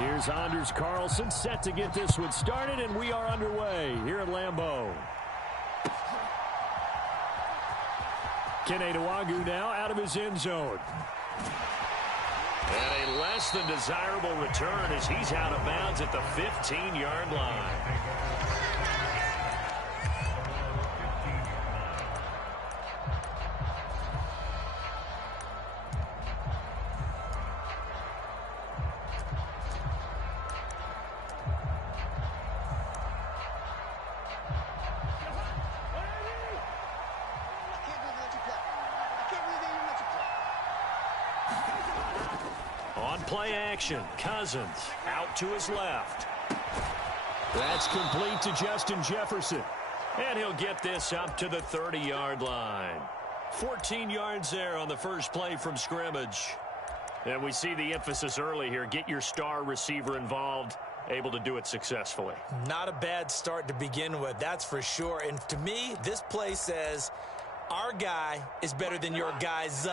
Here's Anders Carlson set to get this one started, and we are underway here at Lambeau. Kene Nwangwu now out of his end zone. And a less than desirable return as he's out of bounds at the 15-yard line. Play action. Cousins out to his left. That's complete to Justin Jefferson. And he'll get this up to the 30-yard line. 14 yards there on the first play from scrimmage. And we see the emphasis early here. Get your star receiver involved. Able to do it successfully. Not a bad start to begin with, that's for sure. And to me, this play says our guy is better than your guys.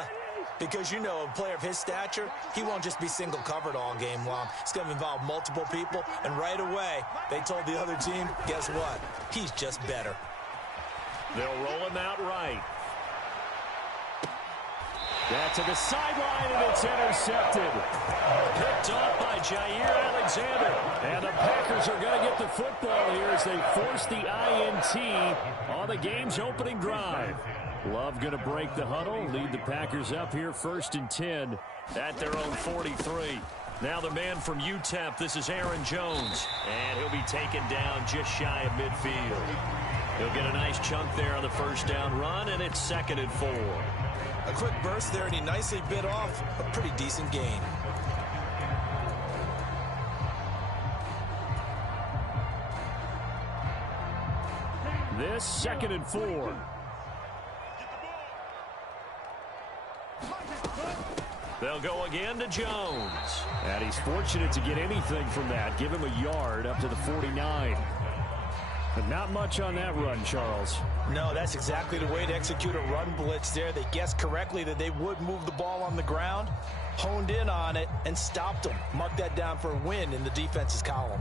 Because, you know, a player of his stature, he won't just be single covered all game long. It's going to involve multiple people. And right away, they told the other team, guess what? He's just better. They'll roll him out right. That to the sideline, and it's intercepted. Picked off by Jair Alexander. And the Packers are going to get the football here as they force the INT on the game's opening drive. Love going to break the huddle, lead the Packers up here 1st and 10 at their own 43. Now the man from UTEP, this is Aaron Jones, and he'll be taken down just shy of midfield. He'll get a nice chunk there on the first down run, and it's 2nd and 4. A quick burst there, and he nicely bit off a pretty decent gain. This 2nd and 4. They'll go again to Jones. And he's fortunate to get anything from that. Give him a yard up to the 49. But not much on that run, Charles. No, that's exactly the way to execute a run blitz there. They guessed correctly that they would move the ball on the ground, honed in on it, and stopped them. Mark that down for a win in the defense's column.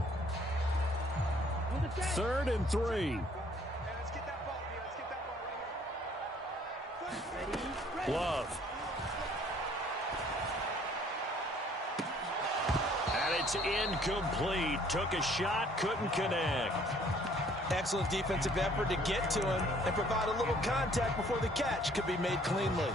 3rd and 3. Love. And it's incomplete. Took a shot, couldn't connect. Excellent defensive effort to get to him and provide a little contact before the catch could be made cleanly.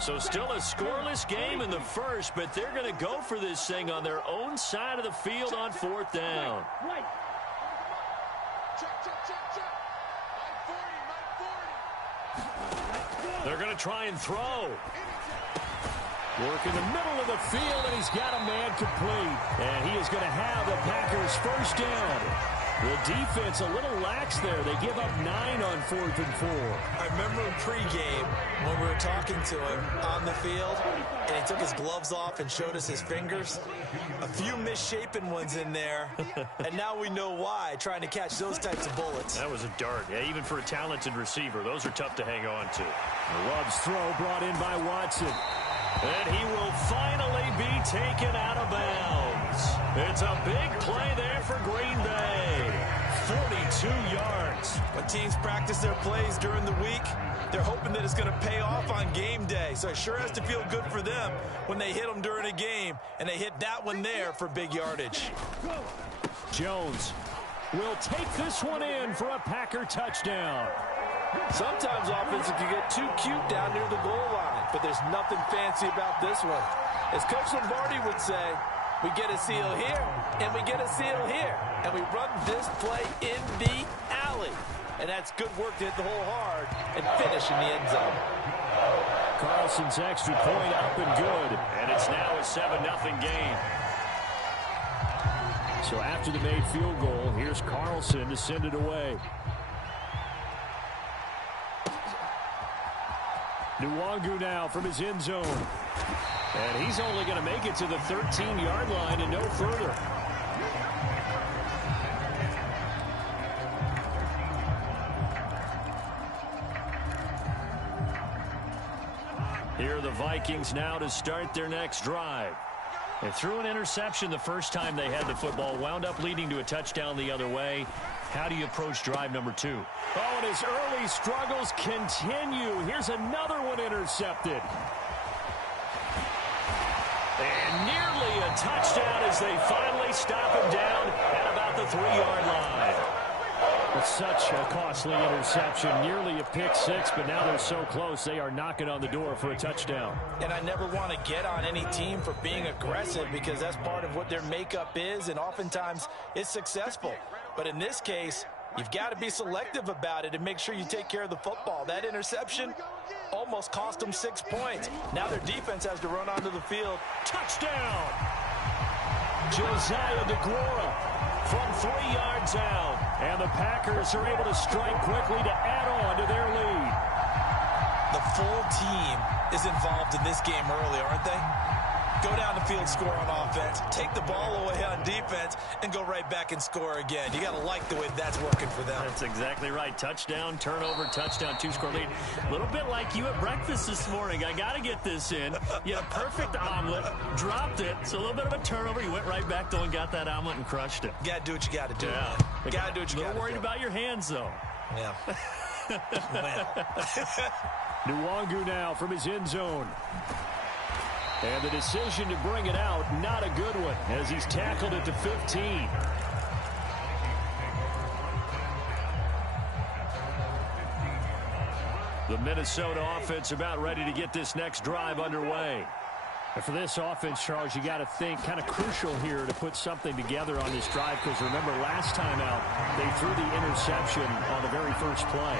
So still a scoreless game in the first, but they're going to go for this thing on their own side of the field on 4th down. They're going to try and throw. Work in the middle of the field, and he's got a man complete. And he is going to have the Packers first down. The defense a little lax there. They give up 9 on 4th and 4. I remember in pregame when we were talking to him on the field, and he took his gloves off and showed us his fingers. A few misshapen ones in there, and now we know why, trying to catch those types of bullets. That was a dart. Yeah, even for a talented receiver, those are tough to hang on to. Love's throw brought in by Watson. And he will finally be taken out of bounds. It's a big play there for Green Bay. 42 yards. When teams practice their plays during the week, they're hoping that it's going to pay off on game day. So it sure has to feel good for them when they hit them during a game. And they hit that one there for big yardage. Jones will take this one in for a Packer touchdown. Sometimes offenses can get too cute down near the goal line, but there's nothing fancy about this one. As Coach Lombardi would say, we get a seal here, and we get a seal here, and we run this play in the alley. And that's good work to hit the hole hard and finish in the end zone. Carlson's extra point up and good, and it's now a 7-0 game. So after the made field goal, here's Carlson to send it away. Nwangwu now from his end zone. And he's only going to make it to the 13-yard line and no further. the Vikings now to start their next drive. They threw an interception the first time they had the football, wound up leading to a touchdown the other way. How do you approach drive number 2? Oh, and his early struggles continue. Here's another one intercepted. And nearly a touchdown as they finally stop him down at about the 3-yard line. It's such a costly interception, nearly a pick six, but now they're so close they are knocking on the door for a touchdown. And I never want to get on any team for being aggressive because that's part of what their makeup is, and oftentimes it's successful. But in this case, you've got to be selective about it and make sure you take care of the football. That interception almost cost them 6 points. Now their defense has to run onto the field. Touchdown! Josiah DeGuara from 3 yards out. And the Packers are able to strike quickly to add on to their lead. The full team is involved in this game early, aren't they? Go down the field, score on offense, take the ball away on defense, and go right back and score again. You got to like the way that's working for them. That's exactly right. Touchdown, turnover, touchdown, 2-score lead. A little bit like you at breakfast this morning. I got to get this in. You had a perfect omelet, dropped it. So a little bit of a turnover. You went right back though and got that omelet and crushed it. You got to do what you got to do. Yeah. You got to do what you got to do. A little worried about your hands, though. Yeah. Nwangu now from his end zone. And the decision to bring it out, not a good one, as he's tackled at the 15. The Minnesota offense about ready to get this next drive underway. And for this offense, Charles, you got to think kind of crucial here to put something together on this drive, because remember last time out, they threw the interception on the very first play.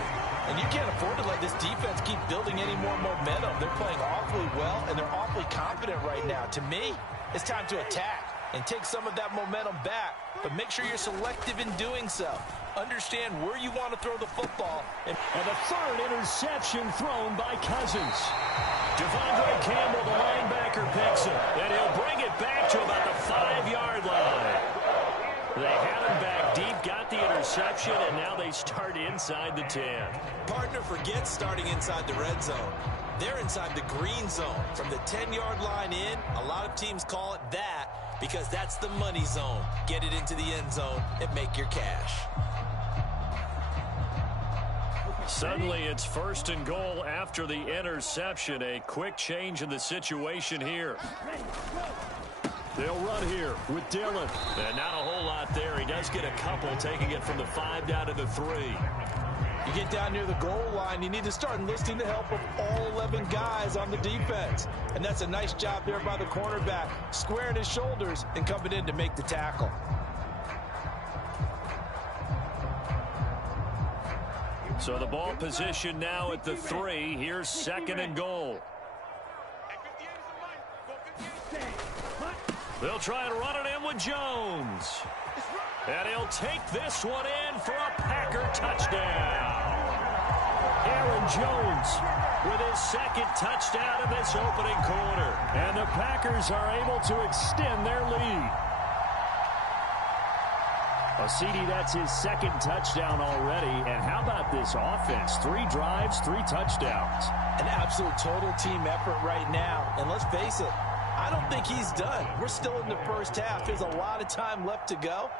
And you can't afford to let this defense keep building any more momentum. They're playing awfully well, and they're awfully confident right now. To me, it's time to attack and take some of that momentum back. But make sure you're selective in doing so. Understand where you want to throw the football. And the third interception thrown by Cousins. Devondre Campbell, the linebacker, picks him. And he'll bring it back to about the 5-yard line. They had him back deep, got the interception, and now they start inside the 10. Partner forgets starting inside the red zone. They're inside the green zone. From the 10-yard line in, a lot of teams call it that because that's the money zone. Get it into the end zone and make your cash. Suddenly it's 1st and goal after the interception. A quick change in the situation here. They'll run here with Dillon. And not a whole lot there. He does get a couple, taking it from the 5 down to the 3. You get down near the goal line, you need to start enlisting the help of all 11 guys on the defense. And that's a nice job there by the cornerback, squaring his shoulders and coming in to make the tackle. So the ball position now at the 3. Here's 2nd and goal. They'll try and run it in with Jones. And he'll take this one in for a Packer touchdown. Aaron Jones with his 2nd touchdown in this opening quarter. And the Packers are able to extend their lead. CD, that's his 2nd touchdown already. And how about this offense? 3 drives, 3 touchdowns. An absolute total team effort right now. And let's face it, I don't think he's done. We're still in the first half. There's a lot of time left to go.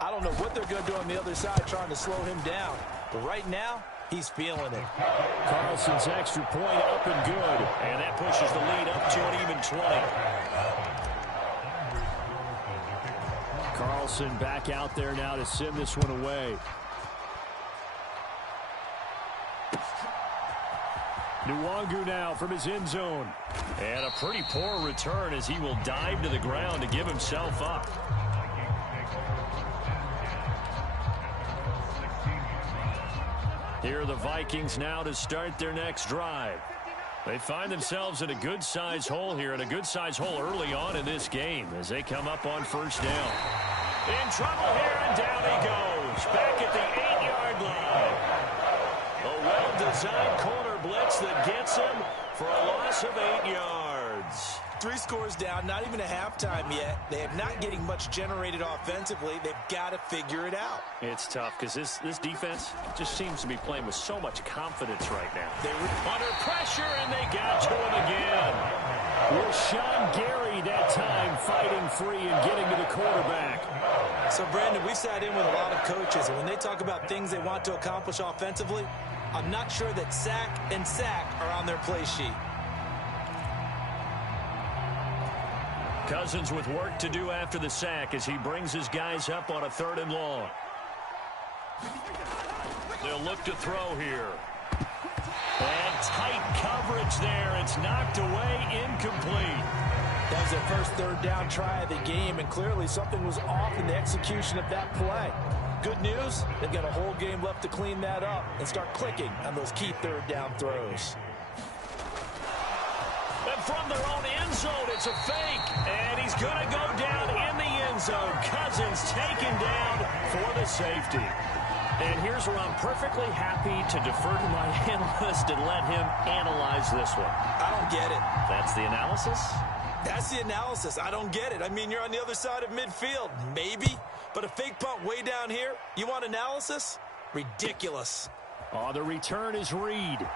I don't know what they're going to do on the other side trying to slow him down. But right now, he's feeling it. Carlson's extra point up and good. And that pushes the lead up to an even 20. Carlson back out there now to send this one away. Nwangu now from his end zone. And a pretty poor return as he will dive to the ground to give himself up. Here are the Vikings now to start their next drive. They find themselves in a good-sized hole here, and a good-sized hole early on in this game as they come up on 1st down. In trouble here, and down he goes. Back at the 8-yard line. A well-designed corner blitz that gets him for a loss of 8 yards. 3 scores down, not even a halftime yet. They are not getting much generated offensively. They've got to figure it out. It's tough because this defense just seems to be playing with so much confidence right now. They're under pressure, and they got to him again. Rashawn Gary that time fighting free and getting to the quarterback. So, Brandon, we sat in with a lot of coaches, and when they talk about things they want to accomplish offensively, I'm not sure that sack and sack are on their play sheet. Cousins with work to do after the sack as he brings his guys up on a 3rd and long. They'll look to throw here. And tight coverage there. It's knocked away, incomplete. That was their first 3rd down try of the game, and clearly something was off in the execution of that play. Good news, they've got a whole game left to clean that up and start clicking on those key 3rd down throws. And from their own end zone, it's a fake. And he's going to go down in the end zone. Cousins taken down for the safety. And here's where I'm perfectly happy to defer to my analyst and let him analyze this one. I don't get it. That's the analysis? That's the analysis. I don't get it. I mean, you're on the other side of midfield. Maybe. But a fake punt way down here, you want analysis? Ridiculous. Oh, the return is Reed.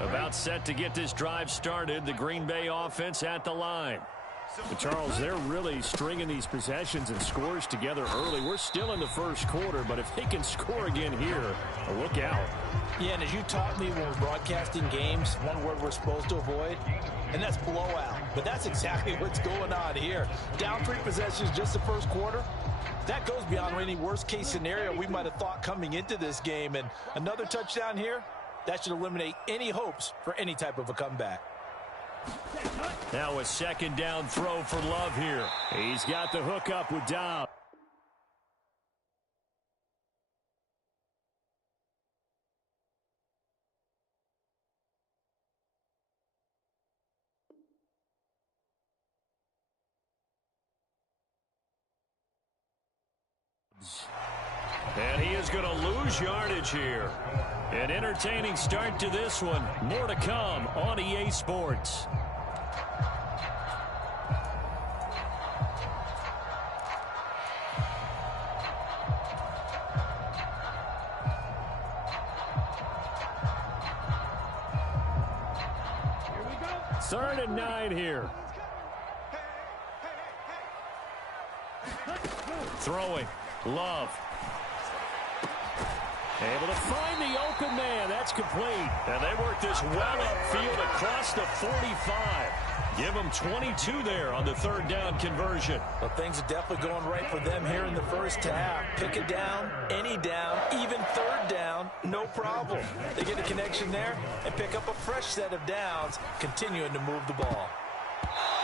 About set to get this drive started. The Green Bay offense at the line. But Charles, they're really stringing these possessions and scores together early. We're still in the first quarter, but if they can score again here, look out. Yeah, and as you taught me when we're broadcasting games, one word we're supposed to avoid, and that's blowout. But that's exactly what's going on here. Down 3 possessions just the first quarter. That goes beyond any worst-case scenario we might have thought coming into this game. And another touchdown here, that should eliminate any hopes for any type of a comeback. Now a 2nd down throw for Love here. He's got the hook up with Dow. And he is going to lose yardage here. An entertaining start to this one. More to come on EA Sports. Here we go. 3rd and 9 here. Throwing. Love. Able to find the open man. That's complete. And they work this well upfield across the 45. Give them 22 there on the 3rd down conversion. Well, things are definitely going right for them here in the first half. Pick a down, any down, even 3rd down, no problem. They get a connection there and pick up a fresh set of downs, continuing to move the ball.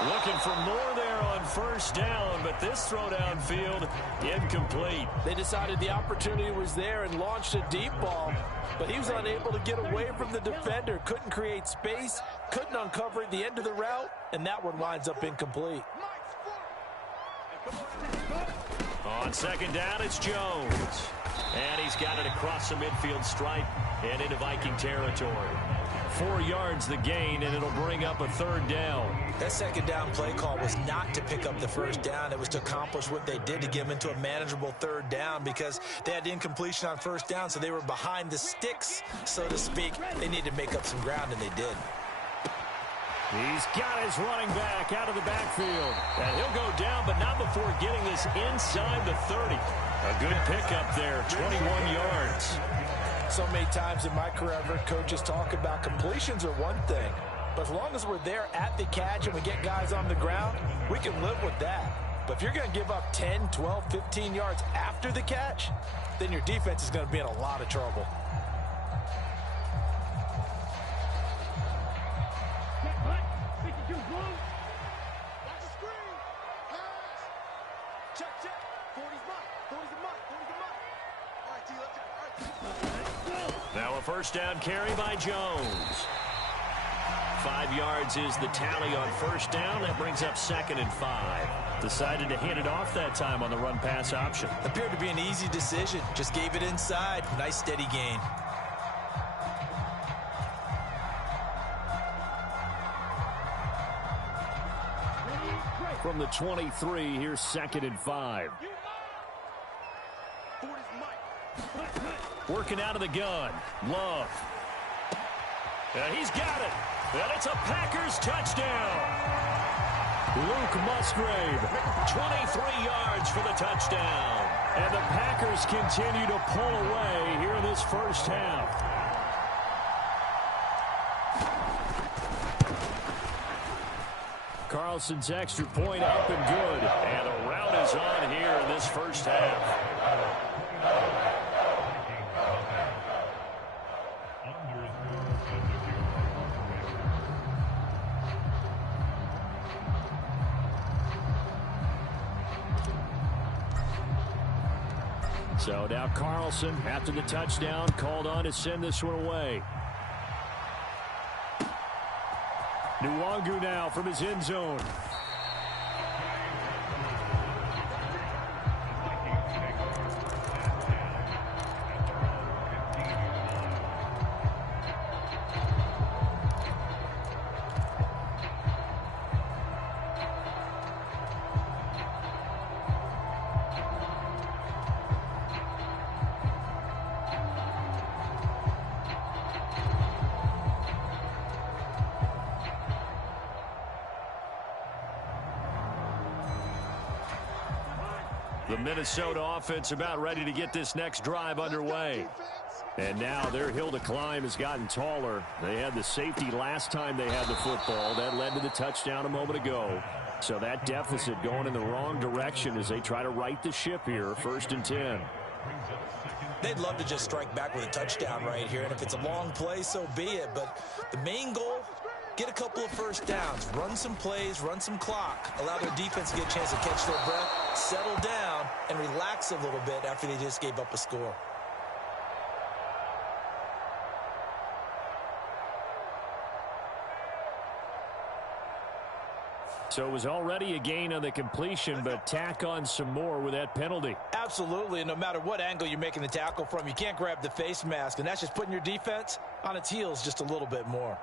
Looking for more there on 1st down, but this throw downfield incomplete. They decided the opportunity was there and launched a deep ball, but he was unable to get away from the defender, couldn't create space, couldn't uncover the end of the route, and that one winds up incomplete. On 2nd down, it's Jones. And he's got it across the midfield stripe and into Viking territory. 4 yards the gain, and it'll bring up a 3rd down. That 2nd down play call was not to pick up the 1st down. It was to accomplish what they did to get them into a manageable 3rd down because they had incompletion on 1st down, so they were behind the sticks, so to speak. They needed to make up some ground, and they did. He's got his running back out of the backfield. And he'll go down, but not before getting this inside the 30. A good pickup there, 21 yards. So many times in my career, I've heard coaches talk about completions are one thing, but as long as we're there at the catch and we get guys on the ground, we can live with that. But if you're going to give up 10, 12, 15 yards after the catch, then your defense is going to be in a lot of trouble. Now a 1st down carry by Jones. 5 yards is the tally on first down. That brings up 2nd and 5. Decided to hand it off that time on the run-pass option. Appeared to be an easy decision. Just gave it inside. Nice steady gain. From the 23, here's 2nd and 5. Working out of the gun. Love. And he's got it. And it's a Packers touchdown. Luke Musgrave, 23 yards for the touchdown. And the Packers continue to pull away here in this first half. Carlson's extra point up and good. And the route is on here in this first half. So now Carlson, after the touchdown, called on to send this one away. Nwangu now from his end zone. The Minnesota offense about ready to get this next drive underway. And now their hill to climb has gotten taller. They had the safety last time they had the football. That led to the touchdown a moment ago. So that deficit going in the wrong direction as they try to right the ship here. 1st and 10. They'd love to just strike back with a touchdown right here. And if it's a long play, so be it. But the main goal, get a couple of first downs, run some plays, run some clock, allow their defense to get a chance to catch their breath, settle down, and relax a little bit after they just gave up a score. So it was already a gain on the completion, but tack on some more with that penalty. Absolutely, and no matter what angle you're making the tackle from, you can't grab the face mask, and that's just putting your defense on its heels just a little bit more.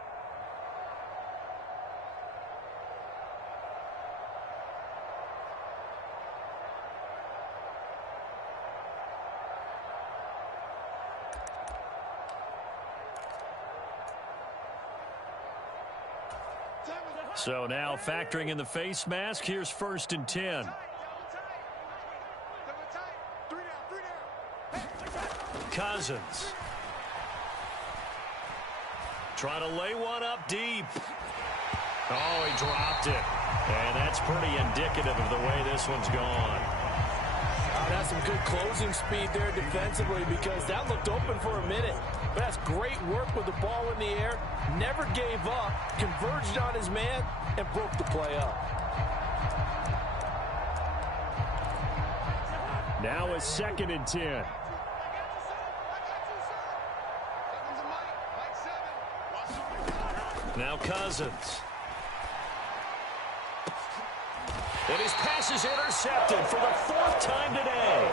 So now factoring in the face mask, here's 1st and 10. Cousins. Trying to lay one up deep. Oh, he dropped it. And that's pretty indicative of the way this one's gone. That's some good closing speed there defensively because that looked open for a minute. But that's great work with the ball in the air. Never gave up, converged on his man, and broke the play up. Now a 2nd and 10. Now Cousins. And his pass is intercepted for the 4th time today.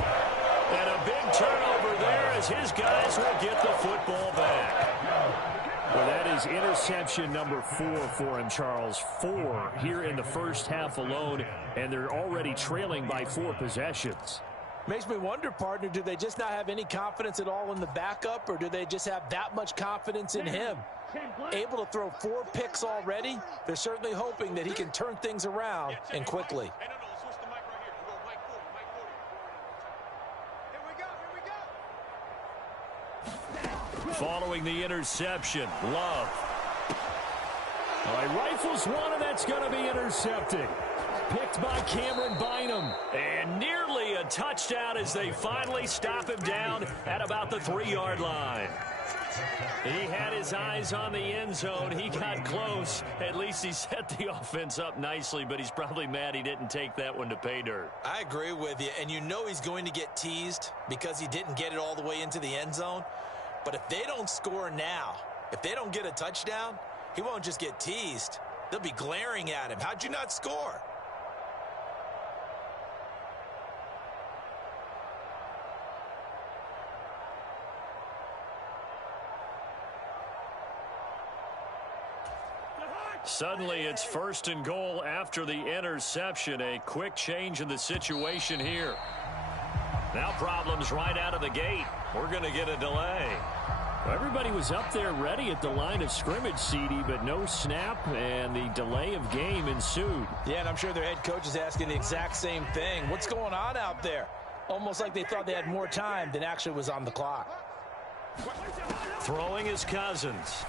And a big turnover there as his guys will get the football back. Well, that is interception number 4 for him, Charles. 4 here in the first half alone, and they're already trailing by 4 possessions. Makes me wonder, partner, do they just not have any confidence at all in the backup, or do they just have that much confidence in him? Able to throw 4 picks already, they're certainly hoping that he can turn things around and quickly. Following the interception, Love. All right, rifles one, and that's going to be intercepted. Picked by Cameron Bynum. And nearly a touchdown as they finally stop him down at about the 3-yard line. He had his eyes on the end zone. He got close. At least he set the offense up nicely, but he's probably mad he didn't take that one to pay dirt. I agree with you, and you know he's going to get teased because he didn't get it all the way into the end zone. But if they don't score now, if they don't get a touchdown, he won't just get teased. They'll be glaring at him. How'd you not score? Suddenly, it's 1st and goal after the interception. A quick change in the situation here. Now problems right out of the gate. We're going to get a delay. Everybody was up there ready at the line of scrimmage, CD, but no snap, and the delay of game ensued. Yeah, and I'm sure their head coach is asking the exact same thing. What's going on out there? Almost like they thought they had more time than actually was on the clock. Throwing is Cousins.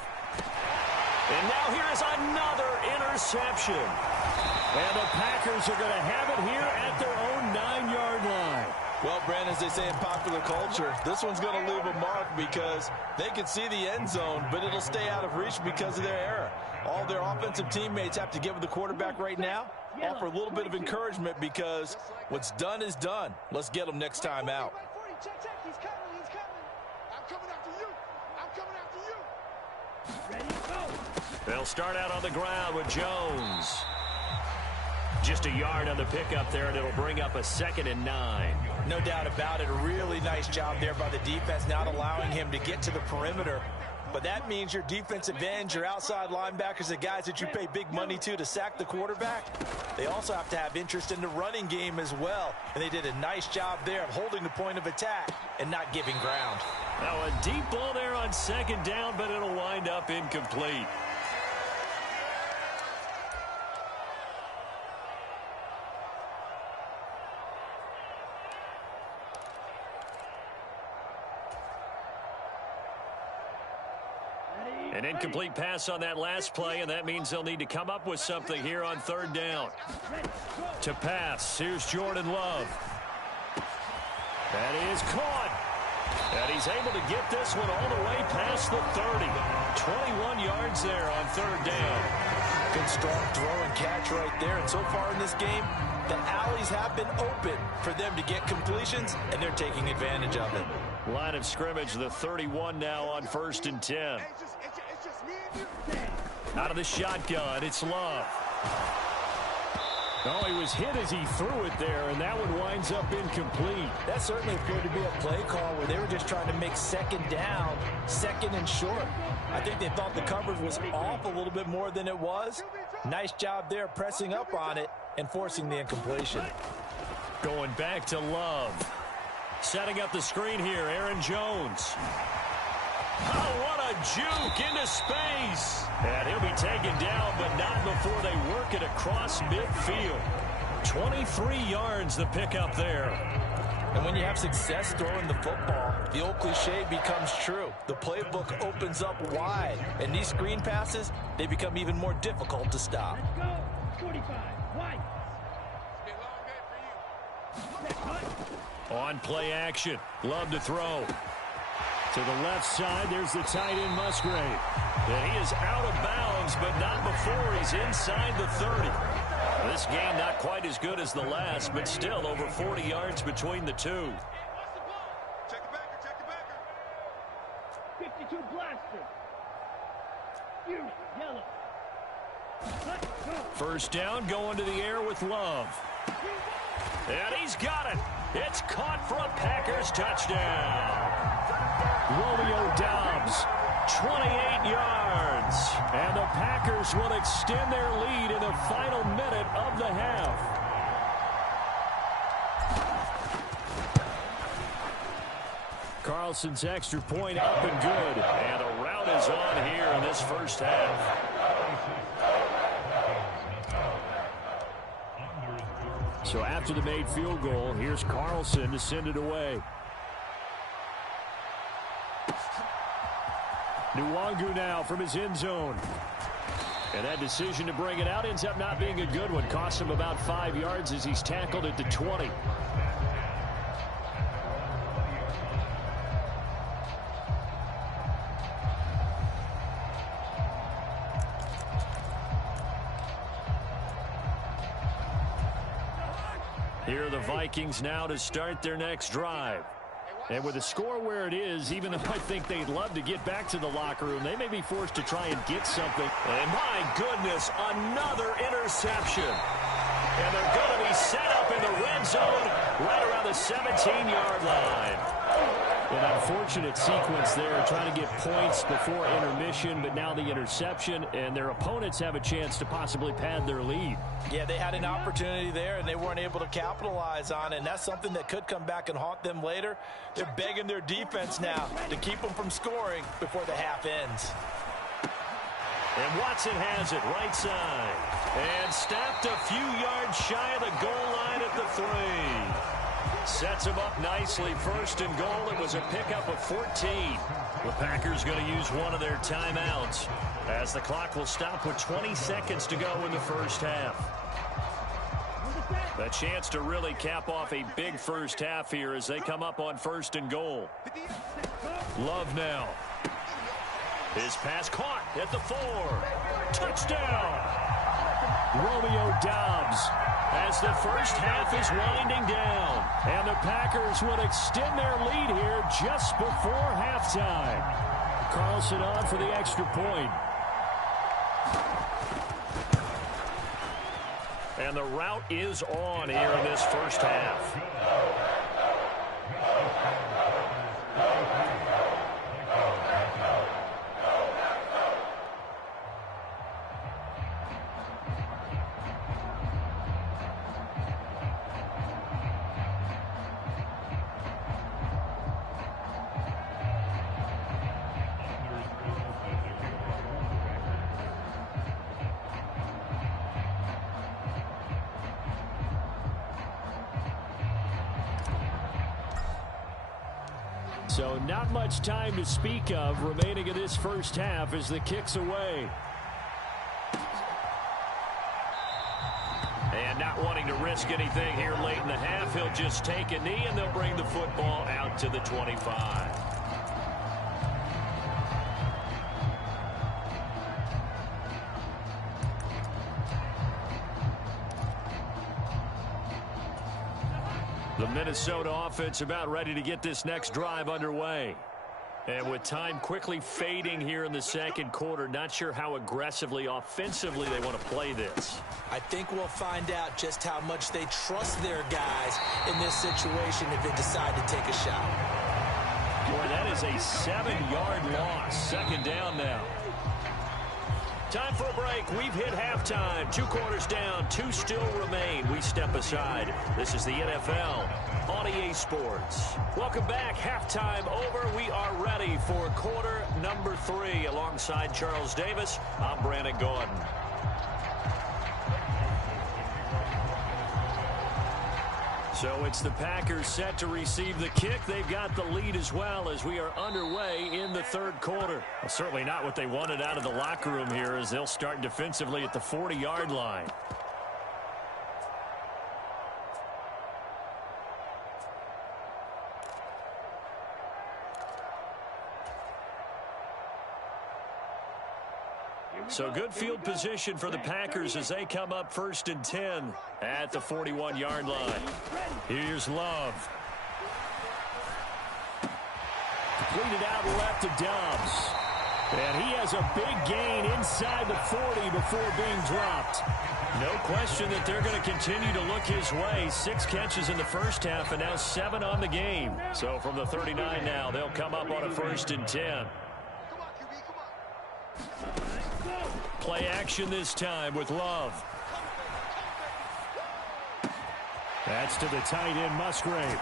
And now here is another interception. And the Packers are going to have it here at their own 9-yard line. Well, Brandon, as they say in popular culture, this one's going to leave a mark because they can see the end zone, but it'll stay out of reach because of their error. All their offensive teammates have to get with the quarterback right now, offer a little bit of encouragement because what's done is done. Let's get them next time out. They'll start out on the ground with Jones. Just a yard on the pickup there, and it'll bring up a 2nd and 9. No doubt about it. A really nice job there by the defense, not allowing him to get to the perimeter. But that means your defensive ends, your outside linebackers, the guys that you pay big money to sack the quarterback, they also have to have interest in the running game as well. And they did a nice job there of holding the point of attack and not giving ground. Now a deep ball there on 2nd down, but it'll wind up incomplete. An incomplete pass on that last play, and that means they'll need to come up with something here on 3rd down. To pass, here's Jordan Love. That is caught. And he's able to get this one all the way past the 30. 21 yards there on 3rd down. Good strong throw and catch right there. And so far in this game, the alleys have been open for them to get completions, and they're taking advantage of it. Line of scrimmage, the 31 now on 1st and 10. Out of the shotgun, it's Love. Oh, he was hit as he threw it there, and that one winds up incomplete. That certainly appeared to be a play call where they were just trying to make 2nd down, 2nd and short. I think they thought the coverage was off a little bit more than it was. Nice job there pressing up on it and forcing the incompletion. Going back to Love. Setting up the screen here, Aaron Jones. Oh, what a juke into space. And he'll be taken down, but not before they work it across midfield. 23 yards the pickup there. And when you have success throwing the football, the old cliche becomes true. The playbook opens up wide. And these screen passes, they become even more difficult to stop. On play action. Love to throw. To the left side, there's the tight end Musgrave. And he is out of bounds, but not before he's inside the 30. This game not quite as good as the last, but still over 40 yards between the two. Check the backer. 52 blaster. Yellow. 1st down, going to the air with Love. And he's got it. It's caught for a Packers touchdown. Romeo Doubs, 28 yards. And the Packers will extend their lead in the final minute of the half. Carlson's extra point up and good. And a rout is on here in this 1st half. So after the made field goal, here's Carlson to send it away. Nwangu now from his end zone. And that decision to bring it out ends up not being a good one. Costs him about 5 yards as he's tackled at the 20. Here are the Vikings now to start their next drive. And with the score where it is, even though I think they'd love to get back to the locker room, they may be forced to try and get something. And my goodness, another interception. And they're going to be set up in the red zone right around the 17-yard line. An unfortunate sequence there, trying to get points before intermission, but now the interception, and their opponents have a chance to possibly pad their lead. Yeah, they had an opportunity there, and they weren't able to capitalize on it, and that's something that could come back and haunt them later. They're begging their defense now to keep them from scoring before the half ends. And Watson has it right side. And stopped a few yards shy of the goal line at the 3. Sets him up nicely. 1st and goal. It was a pickup of 14. The Packers going to use one of their timeouts as the clock will stop with 20 seconds to go in the first half. A chance to really cap off a big first half here as they come up on 1st and goal. Love now. His pass caught at the 4. Touchdown! Romeo Doubs as the first half is winding down. And the Packers would extend their lead here just before halftime. Carlson on for the extra point. And the route is on here in this first half. So not much time to speak of remaining in this first half as the kick's away. And not wanting to risk anything here late in the half, he'll just take a knee and they'll bring the football out to the 25. The Minnesota offense about ready to get this next drive underway. And with time quickly fading here in the second quarter, not sure how aggressively, offensively they want to play this. I think we'll find out just how much they trust their guys in this situation if they decide to take a shot. Boy, that is a 7-yard loss. 2nd down now. Time for a break. We've hit halftime. 2 quarters down. 2 still remain. We step aside. This is the NFL on EA Sports. Welcome back. Halftime over. We are ready for quarter number 3. Alongside Charles Davis, I'm Brandon Gordon. So it's the Packers set to receive the kick. They've got the lead as well as we are underway in the 3rd quarter. Well, certainly not what they wanted out of the locker room here as they'll start defensively at the 40-yard line. So good field position for the Packers as they come up 1st and 10 at the 41-yard line. Here's Love. Completed out left to Doubs. And he has a big gain inside the 40 before being dropped. No question that they're going to continue to look his way. 6 catches in the first half and now 7 on the game. So from the 39 now, they'll come up on a 1st and 10. Play action this time with Love. That's to the tight end, Musgrave.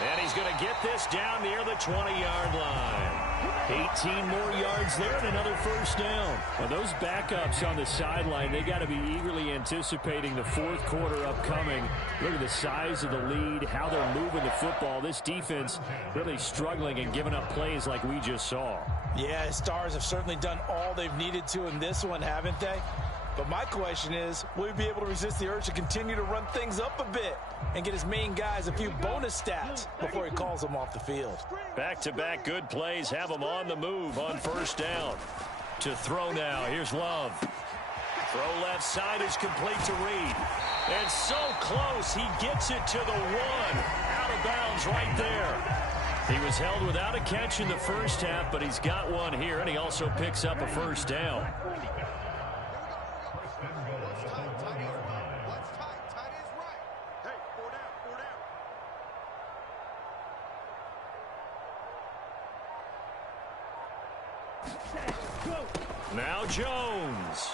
And he's going to get this down near the 20-yard line. 18 more yards there and another 1st down. Well, those backups on the sideline, they got to be eagerly anticipating the 4th quarter upcoming. Look at the size of the lead, how they're moving the football. This defense really struggling and giving up plays like we just saw. Yeah, Stars have certainly done all they've needed to in this one, haven't they? But my question is, will he be able to resist the urge to continue to run things up a bit and get his main guys a few bonus stats before he calls them off the field? Back-to-back good plays have them on the move on 1st down. To throw now, here's Love. Throw left side is complete to Reed. And so close, he gets it to the 1. Out of bounds right there. He was held without a catch in the first half, but he's got one here, and he also picks up a first down. Now Jones.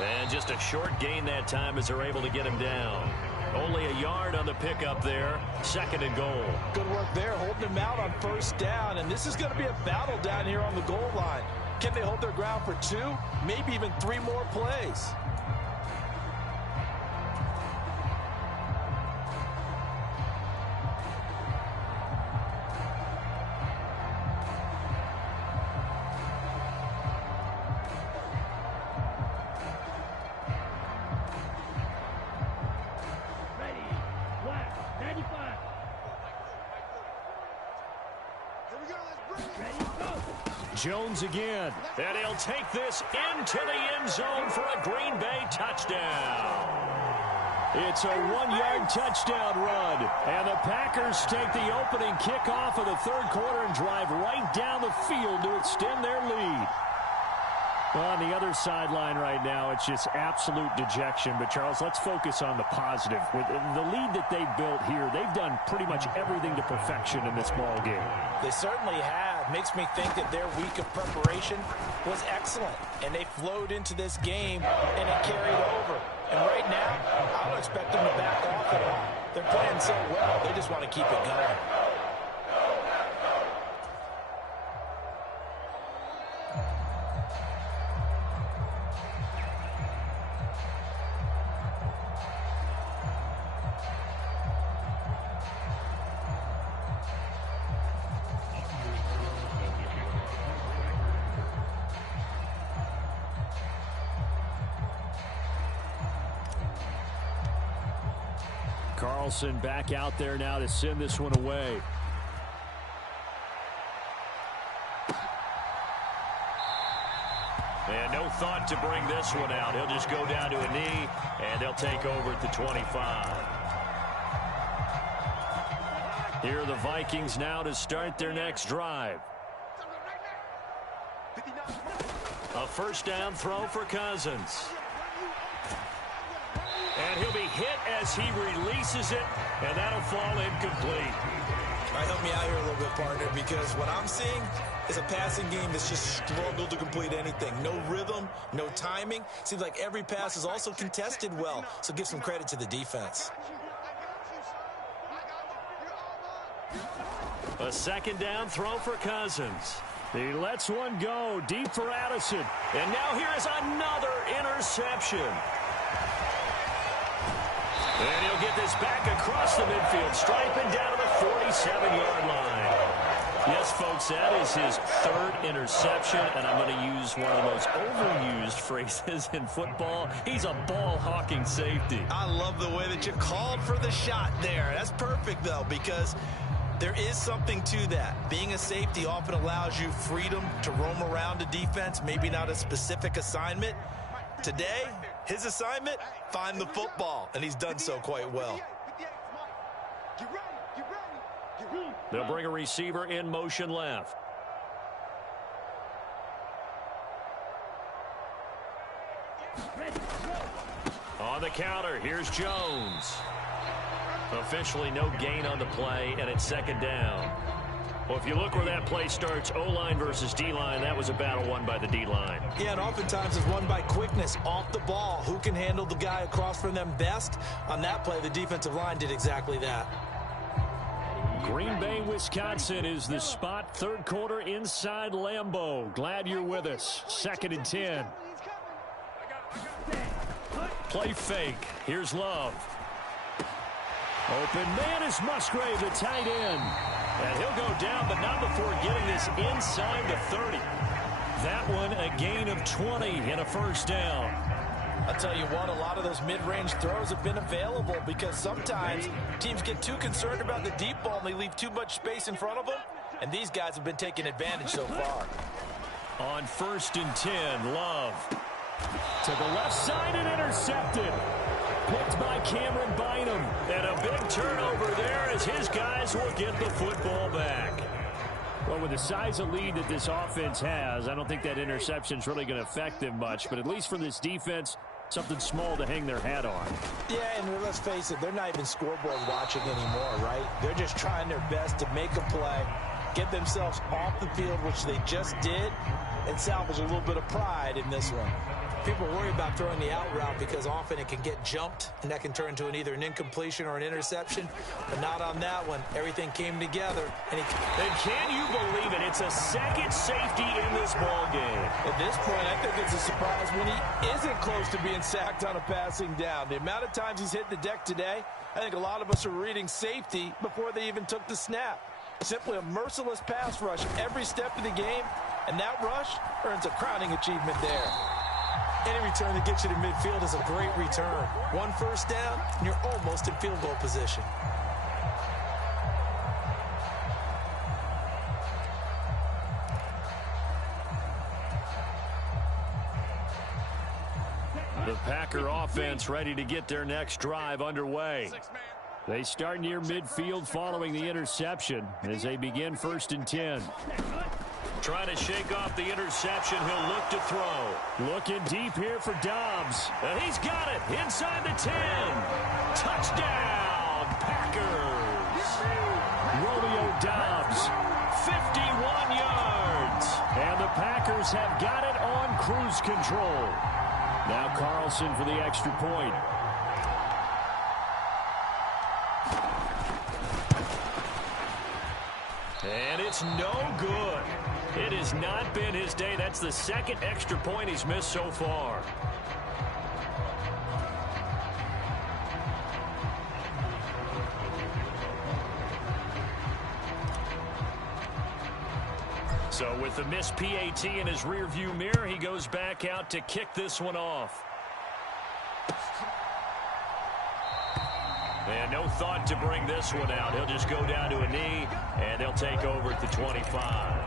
And just a short gain that time as they're able to get him down. Only a yard on the pickup there. 2nd and goal. Good work there, holding him out on first down. And this is going to be a battle down here on the goal line. Can they hold their ground for 2, maybe even 3 more plays? Jones again, and he'll take this into the end zone for a Green Bay touchdown. It's a 1-yard touchdown run, and the Packers take the opening kickoff of the 3rd quarter and drive right down the field to extend their lead. Well, on the other sideline right now, it's just absolute dejection. But, Charles, let's focus on the positive. With the lead that they've built here, they've done pretty much everything to perfection in this ball game. They certainly have. Makes me think that their week of preparation was excellent. And they flowed into this game, and it carried over. And right now, I don't expect them to back off at all. They're playing so well, they just want to keep it going. Carlson back out there now to send this one away. And no thought to bring this one out. He'll just go down to a knee, and they'll take over at the 25. Here are the Vikings now to start their next drive. A first down throw for Cousins. And he'll be hit as he releases it, and that'll fall incomplete. All right, help me out here a little bit, partner, because what I'm seeing is a passing game that's just struggled to complete anything. No rhythm, no timing. Seems like every pass is also contested well, so give some credit to the defense. A second down throw for Cousins. He lets one go deep for Addison. And now here is another interception. And he'll get this back across the midfield stripe and down to the 47-yard line. Yes, folks, that is his 3rd interception, and I'm going to use one of the most overused phrases in football. He's a ball-hawking safety. I love the way that you called for the shot there. That's perfect, though, because there is something to that. Being a safety often allows you freedom to roam around a defense, maybe not a specific assignment. Today, his assignment, find the football, and he's done so quite well. They'll bring a receiver in motion left. On the counter, here's Jones. Officially no gain on the play, and it's 2nd down. Well, if you look where that play starts, O-line versus D-line, that was a battle won by the D-line. Yeah, and oftentimes it's won by quickness off the ball. Who can handle the guy across from them best? On that play, the defensive line did exactly that. Green Bay, Wisconsin is the spot. 3rd quarter inside Lambeau. Glad you're with us. 2nd and 10. Play fake. Here's Love. Open man is Musgrave, the tight end. And he'll go down, but not before getting this inside the 30. That one a gain of 20 and a first down. I'll tell you what, a lot of those mid-range throws have been available because sometimes teams get too concerned about the deep ball and they leave too much space in front of them. And these guys have been taking advantage so far. On 1st and 10, Love. To the left side and intercepted. Picked by Cameron Bynum. And a big turnover there as his guys guys will get the football back. Well, with the size of lead that this offense has, I don't think that interception is really going to affect them much. But at least for this defense, something small to hang their hat on. Yeah, and let's face it, they're not even scoreboard watching anymore, right? They're just trying their best to make a play, get themselves off the field, which they just did, and salvage a little bit of pride in this one. People worry about throwing the out route because often it can get jumped, and that can turn into either an incompletion or an interception. But not on that one. Everything came together. And can you believe it? It's a second safety in this ball game. At this point, I think it's a surprise when he isn't close to being sacked on a passing down. The amount of times he's hit the deck today, I think a lot of us are reading safety before they even took the snap. Simply a merciless pass rush every step of the game, and that rush earns a crowning achievement there. any return that gets you to midfield is a great return. One first down, and you're almost in field goal position. The Packer offense ready to get their next drive underway. They start near midfield following the interception as they begin 1st and 10. Trying to shake off the interception. He'll look to throw. Looking deep here for Dobbs. And he's got it inside the 10. Touchdown, Packers. Romeo Dobbs, 51 yards. and the Packers have got it on cruise control. Now Carlson for the extra point. And it's no good. It has not been his day. That's the second extra point he's missed so far. So with the missed PAT in his rearview mirror, he goes back out to kick this one off. And no thought to bring this one out. He'll just go down to a knee, and they'll take over at the 25.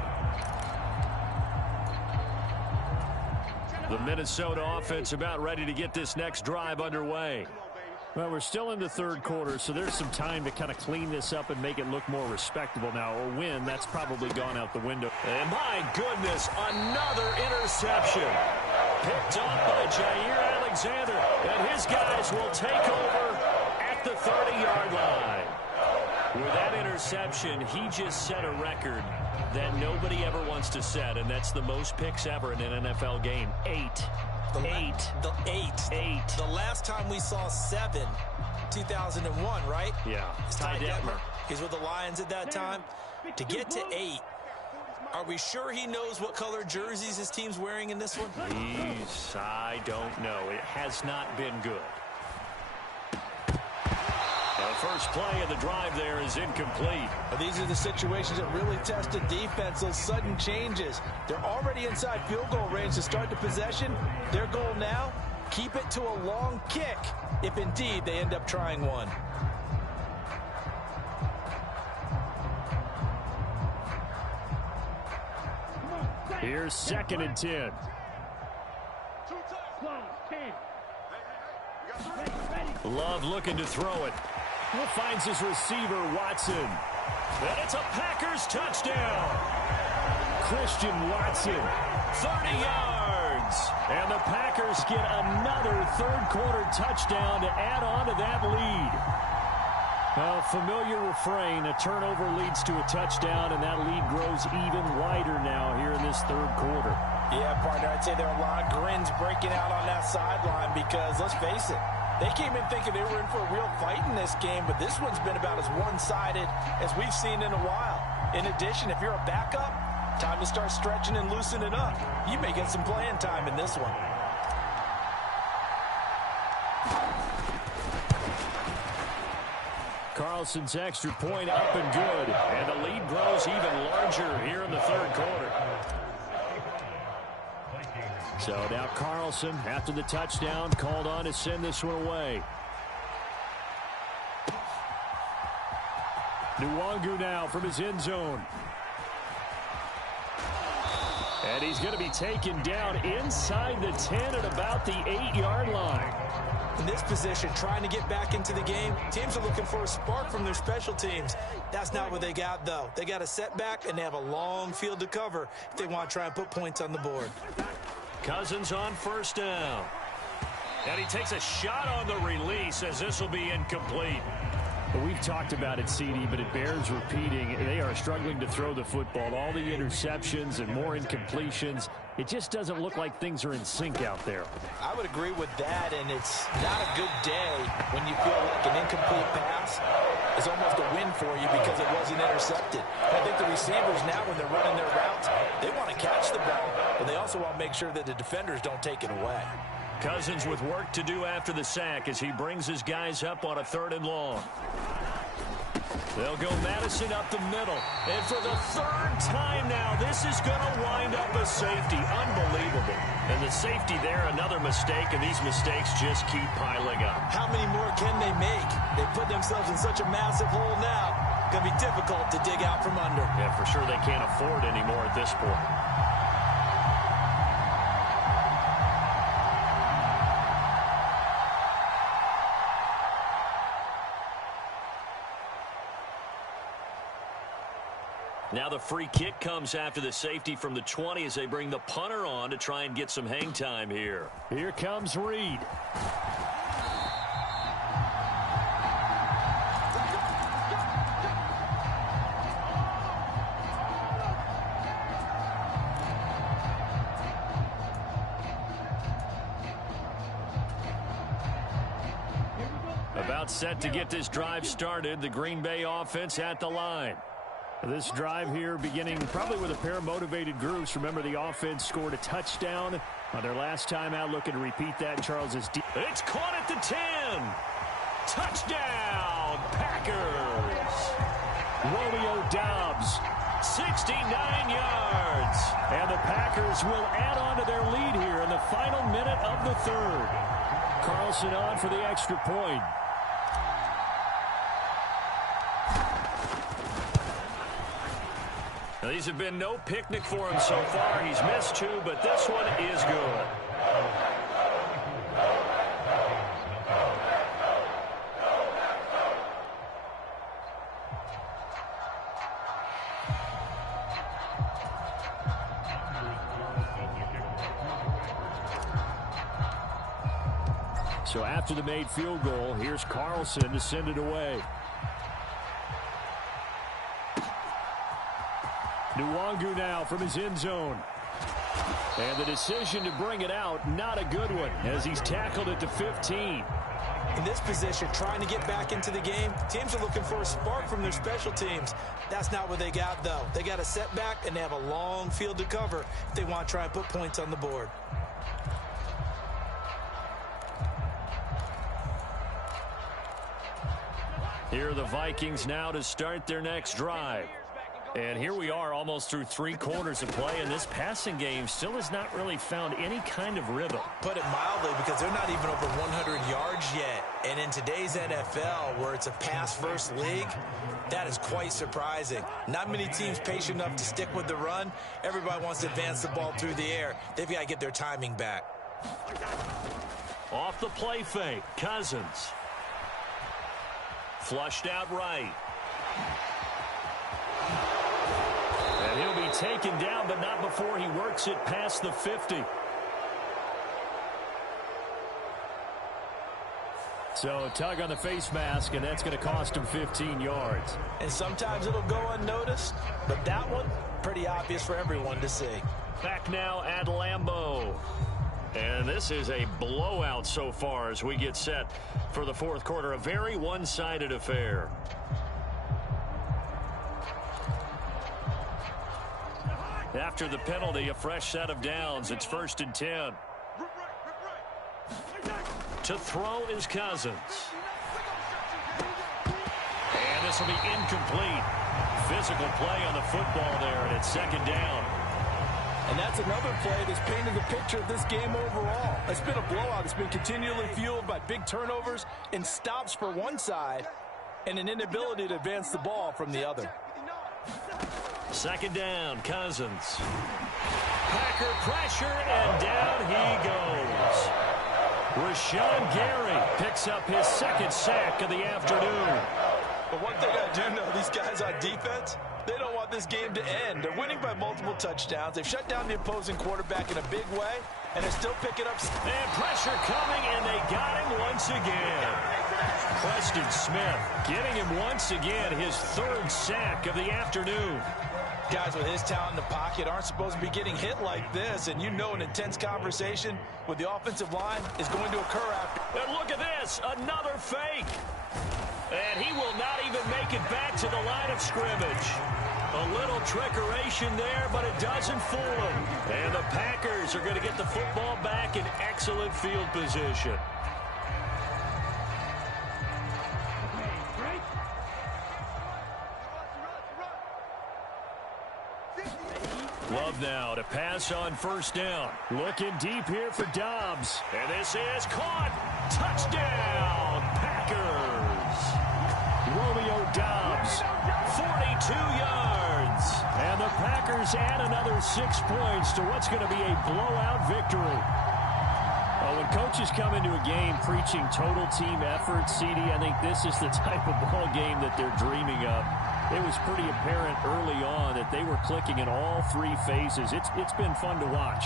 The Minnesota offense about ready to get this next drive underway. Well, we're still in the third quarter, so there's some time to kind of clean this up and make it look more respectable now. A win, that's probably gone out the window. And my goodness, another interception. Picked off by Jair Alexander, and his guys will take over at the 30-yard line. With that interception, he just set a record that nobody ever wants to set, and that's the most picks ever in an NFL game. 8. The last time we saw 7, 2001, right? Yeah. It's Ty Detmer. He's with the Lions at that time. To get to 8, are we sure he knows what color jerseys his team's wearing in this one? I don't know. It has not been good. The first play of the drive there is incomplete. These are the situations that really test a defense, those sudden changes. They're already inside field goal range to start the possession. Their goal now, keep it to a long kick, if indeed they end up trying one. Here's 2nd and 10. Love looking to throw it. Finds his receiver, Watson. And it's a Packers touchdown. Christian Watson. 30 yards. And the Packers get another third-quarter touchdown to add on to that lead. A familiar refrain, a turnover leads to a touchdown, and that lead grows even wider now here in this third quarter. Yeah, partner, I'd say there are a lot of grins breaking out on that sideline because, let's face it, they came in thinking they were in for a real fight in this game, but this one's been about as one-sided as we've seen in a while. In addition, if you're a backup, time to start stretching and loosening up. You may get some playing time in this one. Carlson's extra point up and good. And the lead grows even larger here in the third quarter. So now Carlson, after the touchdown, called on to send this one away. Nwangu now from his end zone. And he's going to be taken down inside the 10 at about the 8-yard line. In this position, trying to get back into the game, teams are looking for a spark from their special teams. That's not what they got, though. They got a setback, and they have a long field to cover if they want to try and put points on the board. Cousins on first down. And he takes a shot on the release as this will be incomplete. Well, we've talked about it, CD, but it bears repeating. They are struggling to throw the football. All the interceptions and more incompletions. It just doesn't look like things are in sync out there. I would agree with that, and it's not a good day when you feel like an incomplete pass is almost a win for you because it wasn't intercepted. I think the receivers now, when they're running their routes, they want to catch the ball, but they also want to make sure that the defenders don't take it away. Cousins with work to do after the sack as he brings his guys up on a 3rd and long. They'll go Madison up the middle. And for the 3rd time now, this is going to wind up a safety. Unbelievable. And the safety there, another mistake, and these mistakes just keep piling up. How many more can they make? They put themselves in such a massive hole now. Going to be difficult to dig out from under. Yeah, for sure they can't afford anymore at this point. Now the free kick comes after the safety from the 20 as they bring the punter on to try and get some hang time here. Here comes Reed. About set to get this drive started. The Green Bay offense at the line. This drive here beginning probably with a pair of motivated groups. Remember, the offense scored a touchdown on their last time out. Looking to repeat that. Charles is deep. It's caught at the 10. Touchdown, Packers. Romeo Doubs, 69 yards. And the Packers will add on to their lead here in the final minute of the 3rd. Carlson on for the extra point. Now, these have been no picnic for him so far. He's missed 2, but this one is good. So after the made field goal, here's Carlson to send it away. Nwangu now from his end zone. And the decision to bring it out, not a good one, as he's tackled it to 15. In this position, trying to get back into the game, teams are looking for a spark from their special teams. That's not what they got, though. They got a setback, and they have a long field to cover if they want to try and put points on the board. Here are the Vikings now to start their next drive. And here we are almost through 3 quarters of play, and this passing game still has not really found any kind of rhythm. Put it mildly, because they're not even over 100 yards yet. And in today's NFL, where it's a pass-first league, that is quite surprising. Not many teams patient enough to stick with the run. Everybody wants to advance the ball through the air. They've got to get their timing back. Off the play fake, Cousins. Flushed out right. And he'll be taken down, but not before he works it past the 50. So a tug on the face mask, and that's going to cost him 15 yards. And sometimes it'll go unnoticed, but that one, pretty obvious for everyone to see. Back now at Lambeau. And this is a blowout so far as we get set for the 4th quarter. A very one-sided affair. After the penalty, a fresh set of downs. It's 1st and 10. To throw is Cousins. And this will be incomplete. Physical play on the football there, and it's 2nd down. And that's another play that's painted the picture of this game overall. It's been a blowout. It's been continually fueled by big turnovers and stops for one side and an inability to advance the ball from the other. Second down, Cousins. Packer pressure, and down he goes. Rashawn Gary picks up his second sack of the afternoon. But one thing I do know, these guys on defense, they don't want this game to end. They're winning by multiple touchdowns. They've shut down the opposing quarterback in a big way, and they're still picking up. And pressure coming, and they got him once again. Preston Smith getting him once again his third sack of the afternoon. Guys with his talent in the pocket aren't supposed to be getting hit like this, and you know an intense conversation with the offensive line is going to occur after. And look at this, another fake. And he will not even make it back to the line of scrimmage. A little trickeration there, but it doesn't fool him. And the Packers are going to get the football back in excellent field position. Love now to pass on first down. Looking deep here for Dobbs. And this is caught. Touchdown, Packers. Romeo Dobbs, 42 yards. And the Packers add another 6 points to what's going to be a blowout victory. When coaches come into a game preaching total team effort, CD, I think this is the type of ball game that they're dreaming of. It was pretty apparent early on that they were clicking in all three phases. It's been fun to watch.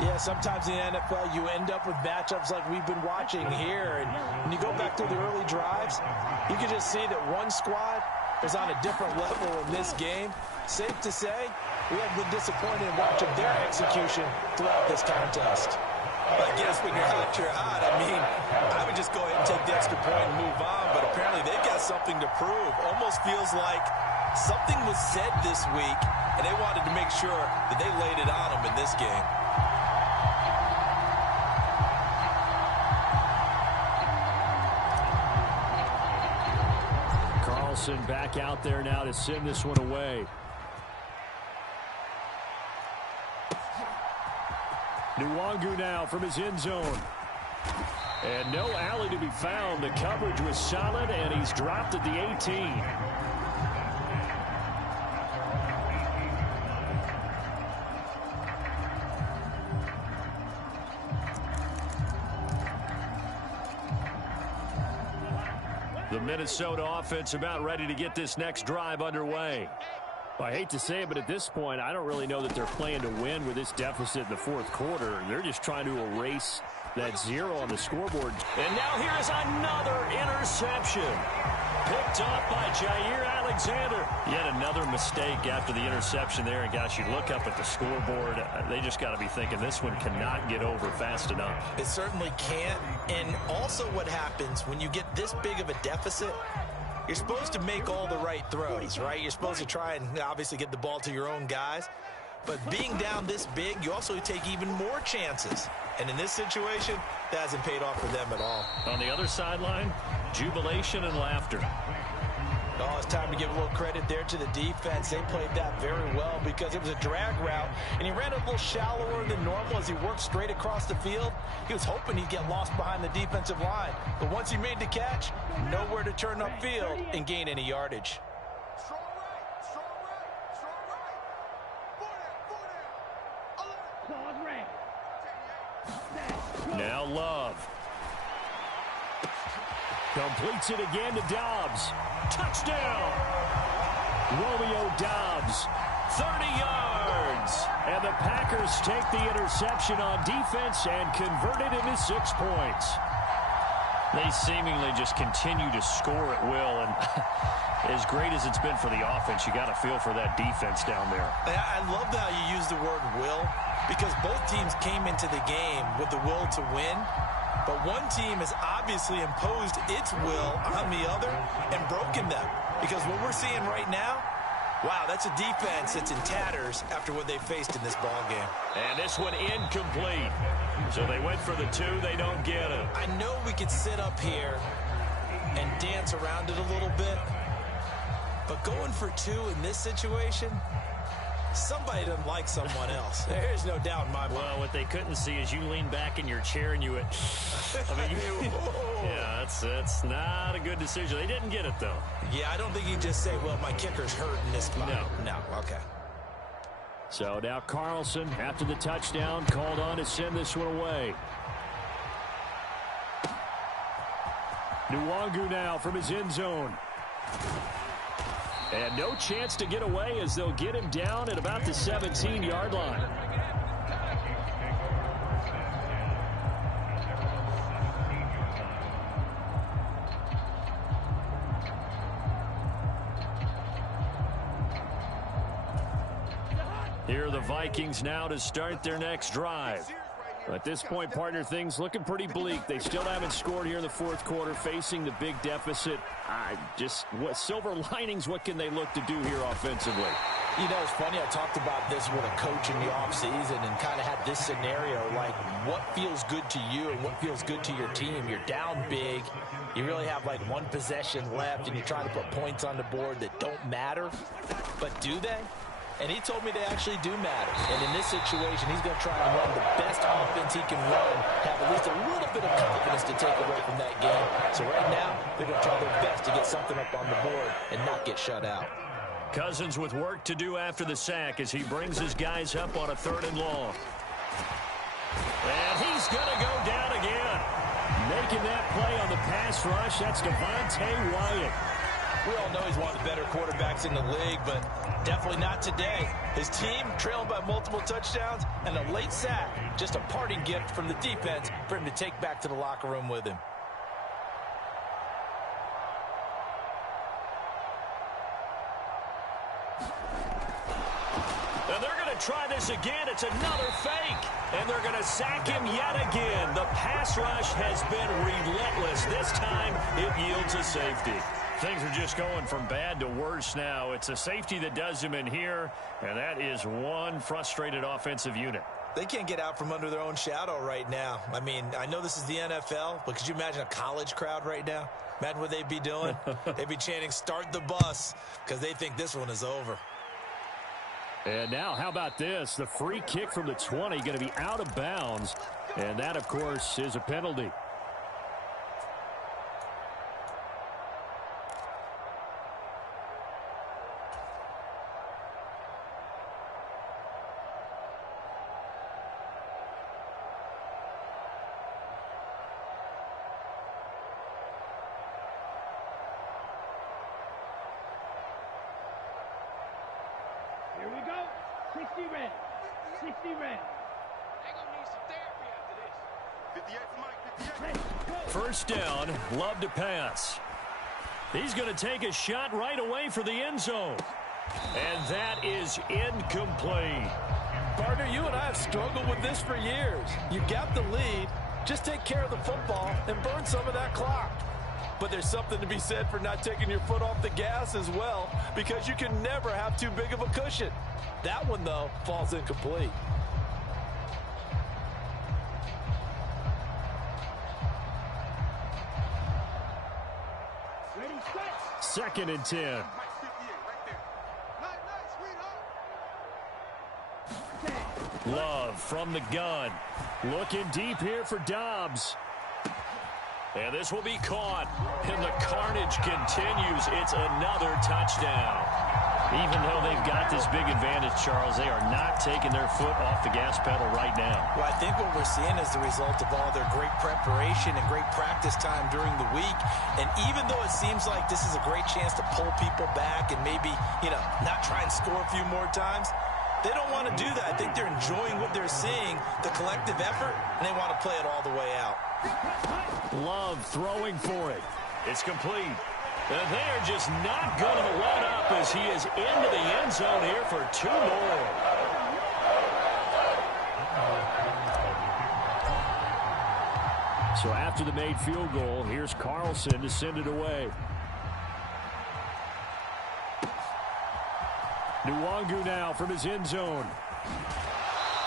Yeah, sometimes in the NFL you end up with matchups like we've been watching here. And when you go back to the early drives, you can just see that one squad was on a different level in this game. Safe to say, we have been disappointed in watching their execution throughout this contest. I guess when you're hot, you're hot. I mean, I would just go ahead and take the extra point and move on, but apparently they've got something to prove. Almost feels like something was said this week, and they wanted to make sure that they laid it on them in this game. Carlson back out there now to send this one away. Nwangu now from his end zone. And no alley to be found. The coverage was solid, and he's dropped at the 18. The Minnesota offense about ready to get this next drive underway. I hate to say it, but at this point, I don't really know that they're playing to win with this deficit in the fourth quarter. They're just trying to erase that zero on the scoreboard. And now here is another interception. Picked off by Jair Alexander. Yet another mistake after the interception there. And, gosh, you look up at the scoreboard, they just got to be thinking this one cannot get over fast enough. It certainly can't. And also what happens when you get this big of a deficit, you're supposed to make all the right throws, right? You're supposed to try and obviously get the ball to your own guys. But being down this big, you also take even more chances. And in this situation, that hasn't paid off for them at all. On the other sideline, jubilation and laughter. Oh, it's time to give a little credit there to the defense. They played that very well because it was a drag route, and he ran a little shallower than normal as he worked straight across the field. He was hoping he'd get lost behind the defensive line. But once he made the catch, nowhere to turn upfield and gain any yardage. Now Love. Completes it again to Dobbs. Touchdown! Romeo Dobbs, 30 yards. And the Packers take the interception on defense and convert it into 6 points. They seemingly just continue to score at will. And as great as it's been for the offense, you got to feel for that defense down there. I love how you use the word will, because both teams came into the game with the will to win. But one team has obviously imposed its will on the other and broken them. Because what we're seeing right now, wow, that's a defense that's in tatters after what they faced in this ball game. And this one incomplete. So they went for the 2, they don't get it. I know we could sit up here and dance around it a little bit, but going for 2 in this situation, somebody doesn't like someone else. There's no doubt in my mind. Well, what they couldn't see is you lean back in your chair and you went, yeah, that's not a good decision. They didn't get it, though. Yeah, I don't think you can just say, well, my kicker's hurt in this spot. No. Okay. So now Carlson, after the touchdown, called on to send this one away. Nwangu now from his end zone. And no chance to get away as they'll get him down at about the 17-yard line. Here are the Vikings now to start their next drive. At this point, partner, things looking pretty bleak. They still haven't scored here in the fourth quarter, facing the big deficit. What silver linings, what can they look to do here offensively? You know, it's funny, I talked about this with a coach in the offseason and kind of had this scenario, like what feels good to you and what feels good to your team. You're down big. You really have like one possession left, and you're trying to put points on the board that don't matter. But do they? And he told me they actually do matter. And in this situation, he's going to try and run the best offense he can run, have at least a little bit of confidence to take away from that game. So right now, they're going to try their best to get something up on the board and not get shut out. Cousins with work to do after the sack as he brings his guys up on a 3rd and long. And he's going to go down again. Making that play on the pass rush, that's Devontae Wyatt. We all know he's one of the better quarterbacks in the league, but definitely not today. His team trailing by multiple touchdowns and a late sack. Just a parting gift from the defense for him to take back to the locker room with him. And they're going to try this again. It's another fake. And they're going to sack him yet again. The pass rush has been relentless. This time, it yields a safety. Things are just going from bad to worse now. It's a safety that does him in here, and that is one frustrated offensive unit. They can't get out from under their own shadow right now. I mean, I know this is the NFL, but could you imagine a college crowd right now? Imagine what they'd be doing. They'd be chanting, "Start the bus," because they think this one is over. And now, how about this? The free kick from the 20 going to be out of bounds, and that, of course, is a penalty. Here we go. 60 red. 60 red. They gonna need some therapy after this. 58 for Mike. 58. First down, Love to pass. He's going to take a shot right away for the end zone. And that is incomplete. Partner, you and I have struggled with this for years. You got the lead. Just take care of the football and burn some of that clock. But there's something to be said for not taking your foot off the gas as well, because you can never have too big of a cushion. That one, though, falls incomplete. Ready, set. 2nd and 10. Right there. Love from the gun. Looking deep here for Dobbs. And this will be caught. And the carnage continues. It's another touchdown. Even though they've got this big advantage, Charles, they are not taking their foot off the gas pedal right now. Well, I think what we're seeing is the result of all their great preparation and great practice time during the week. And even though it seems like this is a great chance to pull people back and maybe, not try and score a few more times, they don't want to do that. I think they're enjoying what they're seeing, the collective effort, and they want to play it all the way out. Love throwing for it. It's complete. And they are just not going to let up as he is into the end zone here for 2 more. So after the made field goal, here's Carlson to send it away. Nwangu now from his end zone.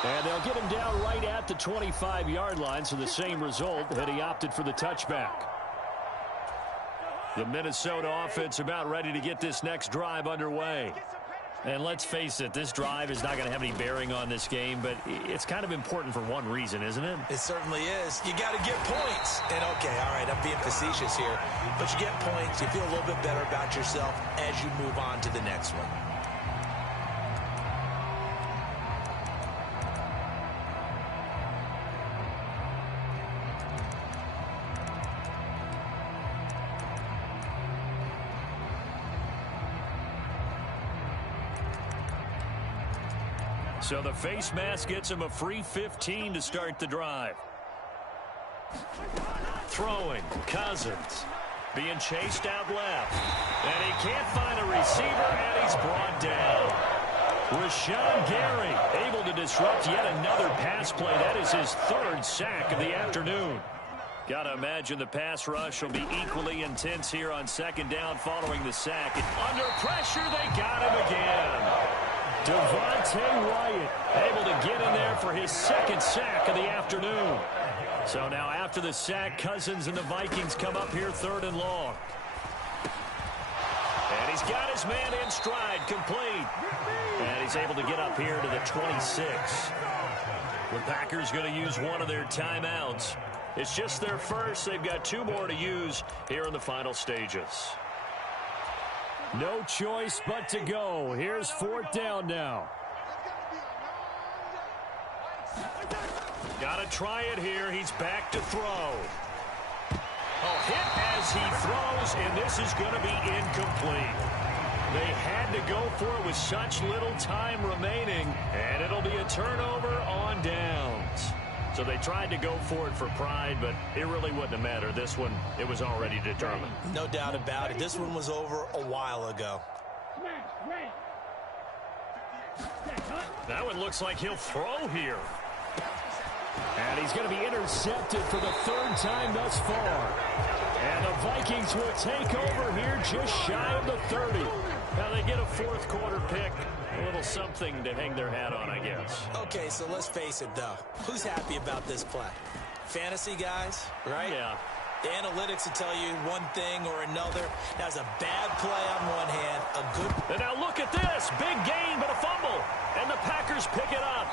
And they'll get him down right at the 25-yard line, so the same result that he opted for the touchback. The Minnesota offense about ready to get this next drive underway. And let's face it, this drive is not going to have any bearing on this game, but it's kind of important for one reason, isn't it? It certainly is. You got to get points. And, okay, all right, I'm being facetious here. But you get points, you feel a little bit better about yourself as you move on to the next one. So the face mask gets him a free 15 to start the drive. Throwing, Cousins. Being chased out left. And he can't find a receiver, and he's brought down. Rashawn Gary able to disrupt yet another pass play. That is his third sack of the afternoon. Got to imagine the pass rush will be equally intense here on second down following the sack. And under pressure, they got him again. Devontae Wyatt able to get in there for his second sack of the afternoon. So now after the sack, Cousins and the Vikings come up here third and long. And he's got his man in stride, complete. And he's able to get up here to the 26. The Packers going to use one of their timeouts. It's just their first. They've got 2 more to use here in the final stages. No choice but to go. Here's 4th down now. Got to try it here. He's back to throw. Oh, hit as he throws, and this is going to be incomplete. They had to go for it with such little time remaining, and it'll be a turnover on downs. So they tried to go for it for pride, but it really wouldn't have mattered. This one, it was already determined. No doubt about it. This one was over a while ago. That one looks like he'll throw here. And he's going to be intercepted for the 3rd time thus far. And the Vikings will take over here just shy of the 30. Now they get a 4th quarter pick. A little something to hang their hat on, I guess. Okay, so let's face it, though. Who's happy about this play? Fantasy guys, right? Yeah. The analytics will tell you one thing or another. That was a bad play on one hand, a good... And now look at this. Big gain, but a fumble. And the Packers pick it up.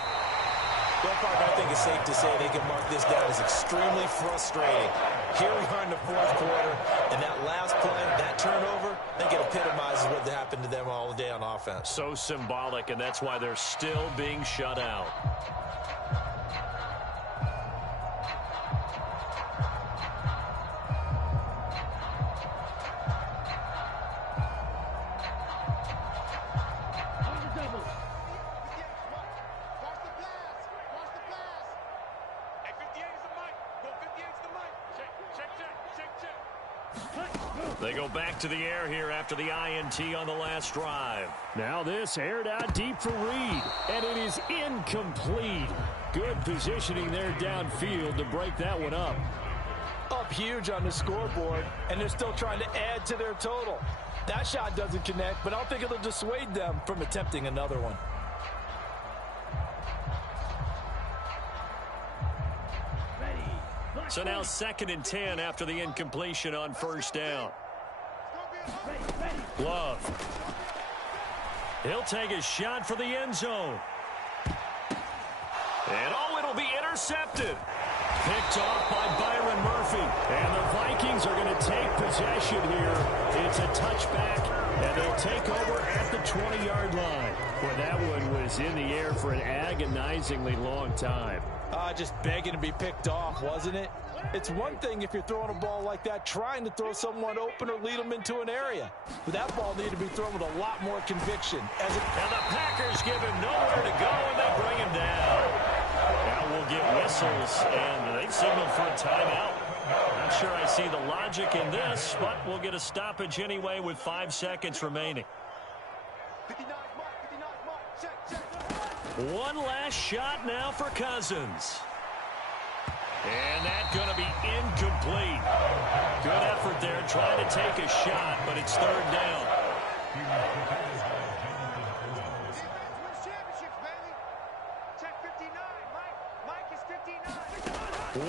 Well, partner, I think it's safe to say they can mark this down as extremely frustrating. Here we are in the 4th quarter, and that last play, that turnover, I think it epitomizes what happened to them all day on offense. So symbolic, and that's why they're still being shut out. They go back to the air here after the INT on the last drive. Now this aired out deep for Reed, and it is incomplete. Good positioning there downfield to break that one up. Up huge on the scoreboard, and they're still trying to add to their total. That shot doesn't connect, but I don't think it'll dissuade them from attempting another one. So now 2nd and 10 after the incompletion on 1st down. Love. He'll take a shot for the end zone. And oh, it'll be intercepted. Picked off by Byron Murphy. And the Vikings are going to take possession here. It's a touchback, and they'll take over at the 20-yard line. Well, that one was in the air for an agonizingly long time. Just begging to be picked off, wasn't it? It's one thing if you're throwing a ball like that, trying to throw someone open or lead them into an area. But that ball needed to be thrown with a lot more conviction. And the Packers give him nowhere to go, and they bring him down. Now we'll get whistles, and they signal for a timeout. Not sure I see the logic in this, but we'll get a stoppage anyway with 5 seconds remaining. 59 mark, 59 mark, check. One last shot now for Cousins. And that's going to be incomplete. Good effort there trying to take a shot, but it's 3rd down.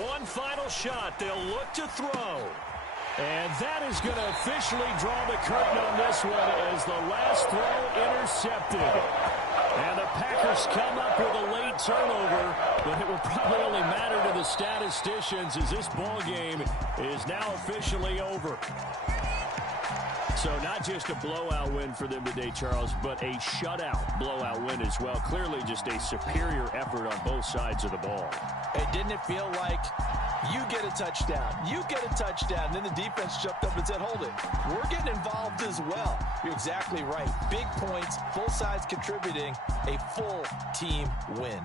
One final shot. They'll look to throw. And that is going to officially draw the curtain on this one as the last throw intercepted. And the Packers come up with a late turnover, but it will probably only matter to the statisticians as this ball game is now officially over. So not just a blowout win for them today, Charles, but a shutout blowout win as well. Clearly just a superior effort on both sides of the ball. Hey, didn't it feel like You get a touchdown. You get a touchdown. And then the defense jumped up and said, hold it. We're getting involved as well. You're exactly right. Big points, both sides contributing, a full team win.